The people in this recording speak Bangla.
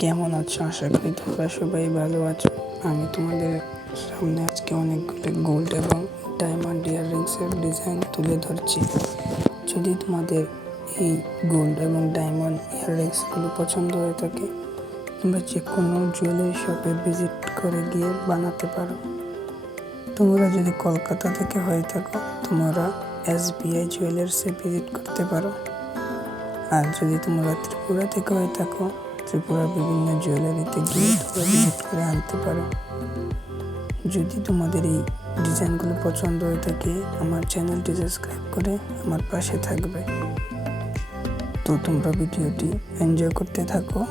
কেমন আছো? আশা করি তোমরা সবাই ভালো আছো। আমি তোমাদের সামনে আজকে অনেকগুলো গোল্ড এবং ডায়মন্ড ইয়াররিংসের ডিজাইন তুলে ধরছি। যদি তোমাদের এই গোল্ড এবং ডায়মন্ড ইয়াররিংসগুলো পছন্দ হয়ে থাকে, তোমরা যে কোনো জুয়েলারি শপে ভিজিট করে গিয়ে বানাতে পারো। তোমরা যদি কলকাতা থেকে হয়ে থাকো, তোমরা SBI জুয়েলার্সে ভিজিট করতে পারো। আর যদি তোমরা ত্রিপুরা থেকে হয়ে থাকো, ত্রিপুরার বিভিন্ন জুয়েলারিতে গিয়ে তোমরা ভিজিট করে আনতে পারো। যদি তোমাদের এই ডিজাইনগুলো পছন্দ হয়ে থাকে, আমার চ্যানেলটি সাবস্ক্রাইব করে আমার পাশে থাকবে। তো তোমরা ভিডিওটি এনজয় করতে থাকো।